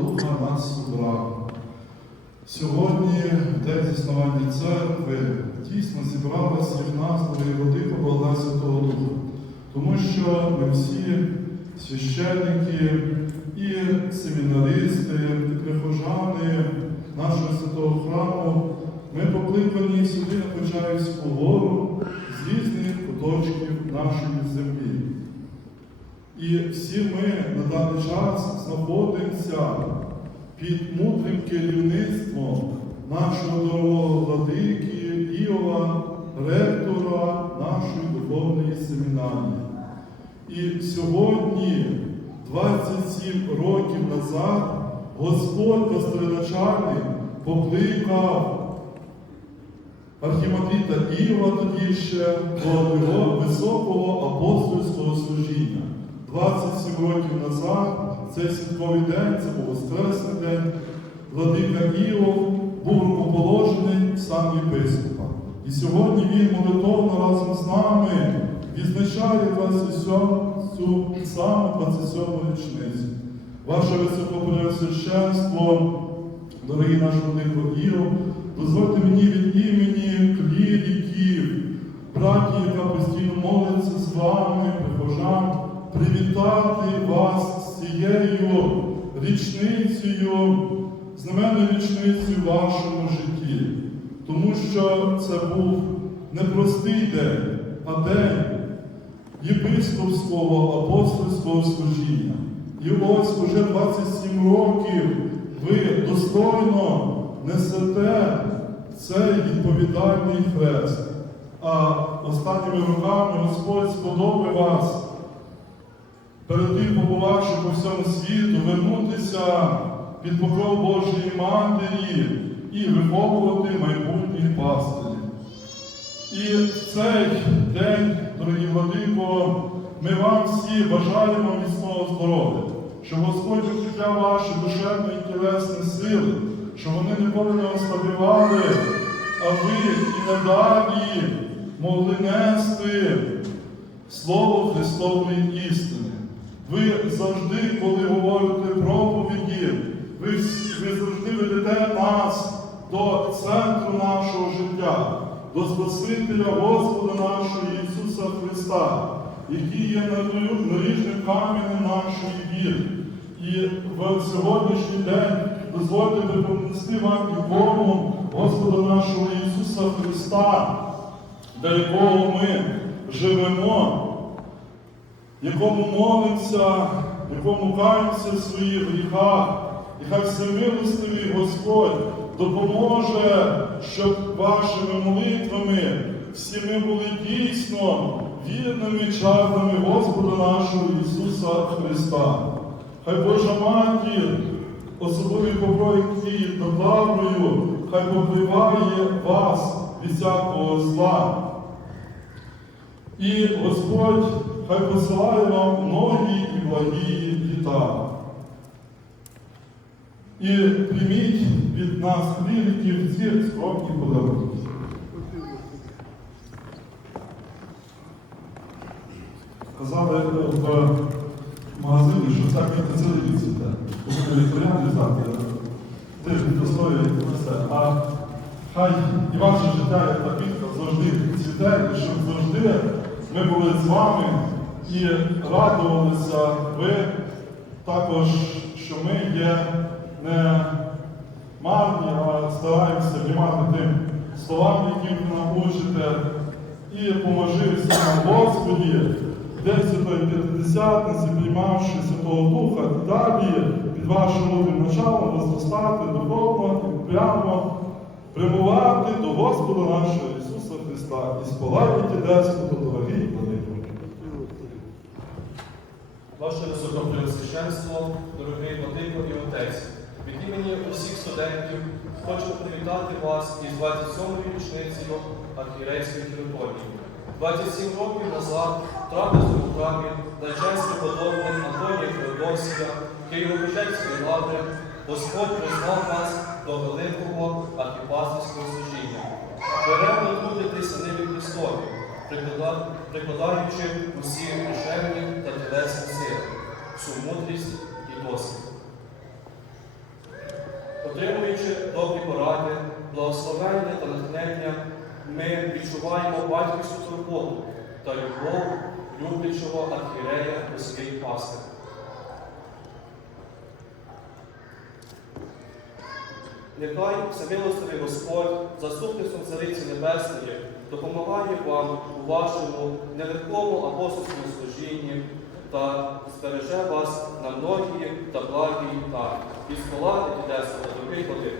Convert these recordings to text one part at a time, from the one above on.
Духа нас обрав. Сьогодні, день заснування церкви, дійсно зібралися в нас дорогі води по Святого Духа. Тому що ми всі священники і семінаристи, і прихожани нашого святого храму, ми покликані сюди на Почаївську гору з різних куточків нашої землі. І всі ми на даний час знаходимося під мудрим керівництвом нашого дорогого владики Іова, ректора нашої духовної семінарії. І сьогодні, 27 років назад, Господь пастриначальник покликав архімандрита Іова тоді ще до його високого апостольського служіння. 27 років назад цей святковий день, це був Воскресний день, владика Іов був рукоположений в сан єпископа. І сьогодні він молитовно разом з нами відзначає 27 цю саму 27 річницю. Ваше високопреосвященство, дорогі наш владико Іов, дозвольте мені від імені кліріків, браті, яка постійно молиться з вами, прихожан, привітати вас з цією річницею, знаменною річницею в вашому житті. Тому що це був не простий день, а день єпископського апостольського служіння. І ось уже 27 років ви достойно несете цей відповідальний хрест. А останніми роками Господь сподобав вас перед тим, побувавши по всьому світу, вернутися під покров Божої Матері і виховувати майбутніх пастирів. І в цей день, дорогі владико, ми вам всі бажаємо міцного здоров'я, щоб Господь укріпляв ваші душевні і тілесні сили, щоб вони ніколи не ослабівали, а ви і надалі могли нести Слово Христової істини. Ви завжди, коли говорите проповіді, ви, ви завжди ведете нас до центру нашого життя, до Спасителя Господа нашого Ісуса Христа, який є наріжним каменем нашої віри. І в сьогоднішній день дозвольте припомнити вам ікону Господа нашого Ісуса Христа, до якого ми живемо якому молимося, якому каємося в своїх гріхах, і хай всемилостивий Господь допоможе, щоб вашими молитвами всі ми були дійсно вірними чадними Господа нашого Ісуса Христа. Хай Божа Матір, особливий попройки над лаврою, хай покриває вас від всякого зла. І Господь хай посилає вам многі і благі літа. І прийміть від нас кліриків ці скромні подарунки. Казали в магазині, що так рік цвіте. Тому вікторіани знати, тиждень достоює все. А хай і ваше життя, як та завжди цвіте, і щоб завжди ми були з вами і радувалися ви також, що ми є не марні, а стараємося внімати тим словам, які ви нам учите, і поможи всім Господі, День Святої П'ятидесятниці, приймавши Святого Духа, далі під вашим мудрим началом возростати духовно і прямо прямувати до Господа нашого Ісуса Христа і сполайте Десяту дорогий владико. Ваше високопреосвященство, дорогий владико і отець, від імені усіх студентів хочу привітати вас із 27-ю річницею архієрейської території. 27 років назад в трапезному храмі Дачанський подобник Антонія Феодосія Києво-Печерської лади Господь признав вас до великого архіпастерського служіння. Беремо трудитися небі Христові, приклада- прикладаючи усі душевні та тілесні сили, всю мудрість і досвід. Отримуючи добрі поради, благословення та натхнення, ми відчуваємо батьківську турботу та любов люблячого архієрея до своєї пастирі. Нехай всемилостивий Господь, заступництвом Цариці Небесної, допомагає вам у вашому нелегкому апостольському служінні та збереже вас на многії та благі та І стола і та добрий годин.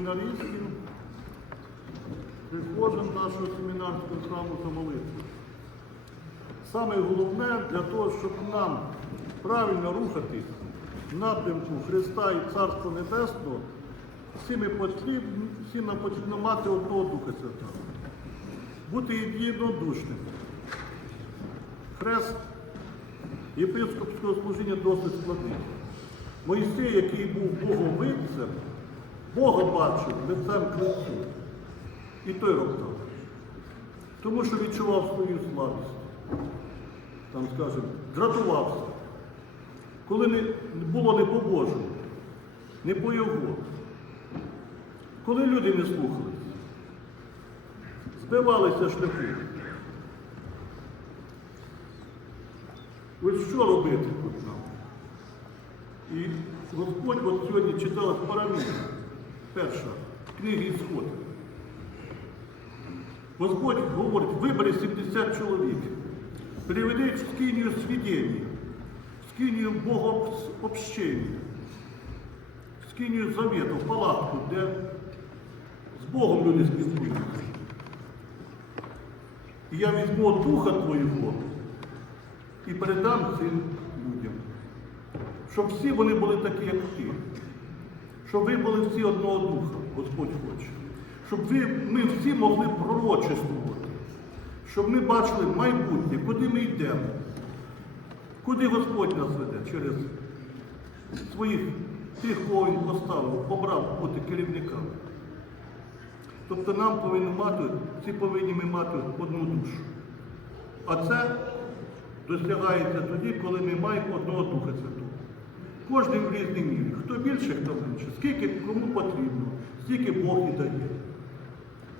Семінаристів, прихожан нашого семінарського храму та молитви. Саме головне для того, щоб нам правильно рухатись в напрямку Христа і Царства Небесного, всі ми потрібні, всі нам потрібно мати одного Духа Святого, бути єдинодушними. Хрест єпископського служіння досить складний. Моїсей, який був боговидцем, Бога бачив лицем к лицю. І той роптав. Тому що відчував свою слабість. Там, скажемо, дратувався. Коли не було не по Божому, не по його. Коли люди не слухались, збивалися шляхи. Ось що робити тут нам? І Господь от сьогодні читала параміду. Перша, книги Ісход. Господь говорить, вибери 70 чоловік, приведи в скинію свідєння, в скинію Богообщення, в скинію завету, в палатку, де з Богом люди спілкуються. І я візьму Духа Твоєго і передам цим людям, щоб всі вони були такі, як ти. Щоб ви були всі одного духа, Господь хоче. Щоб ви, ми всі могли пророчествувати. щоб ми бачили майбутнє, куди ми йдемо, куди Господь нас веде через своїх тих, кого Він поставив, обрав бути керівниками. Тобто нам повинні мати, всі повинні ми мати одну душу. А це досягається тоді, коли ми маємо одного Духа Святого. Кожен в різній мірі. Хто більше, хто менше. Скільки кому потрібно, стільки Бог і дає.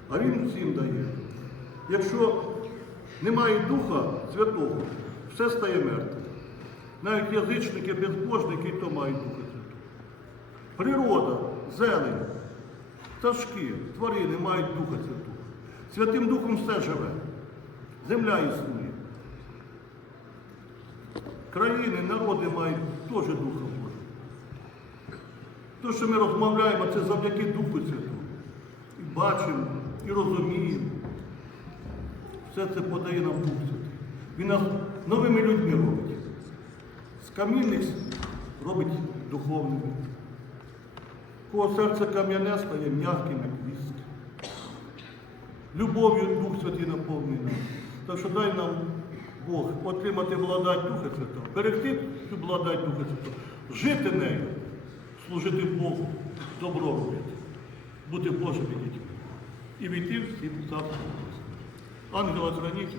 А Він всім дає. Якщо немає Духа Святого, все стає мертвим. Навіть язичники, безбожники, то мають Духа Святого. Природа, зелень, пташки, тварини мають Духа Святого. Святим Духом все живе. Земля існує. Країни, народи мають теж Духа. Те, що ми розмовляємо, це завдяки Духу Святому. І бачимо, і розуміємо. Все це подає нам Дух Святий. Він нас новими людьми робить. З камінних робить духовними. Кого серце кам'яне стає м'яким, як віск. Любов'ю Дух Святий наповнює нас. Так що дай нам Бог отримати благодать Духа Святого, берегти цю благодать Духа Святого, жити нею, служити Богу, добро робити, бути Божими дітьми і війти всім царство. Ангела храніть.